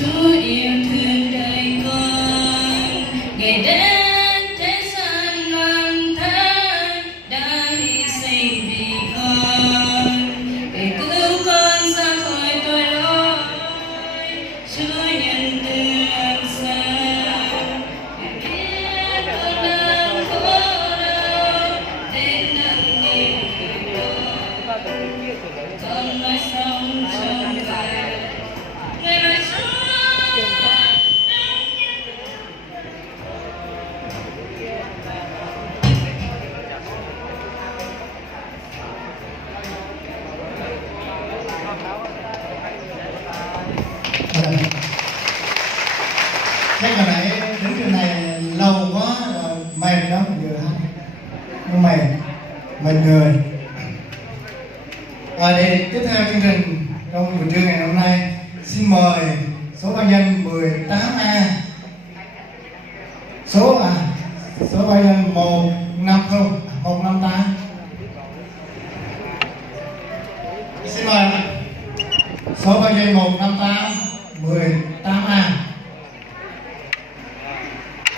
Chúa yêu thương đời con, Ngài đến thế gian làm thân, đã hy sinh vì con, để cứu con ra khỏi tội lỗi. Chúa nhân từ làm sao, Ngài biết con đang khổ đau, đến nâng niu người con nói sống trong Ngài. Ngài là Chúa. Chắc hồi nãy đứng trên này lâu quá rồi mệt đó, vừa hát nó mệt người. Để tiếp theo chương trình trong buổi trưa ngày hôm nay, xin mời số báo danh 18A, số báo danh 158. Xin mời số báo danh 158 18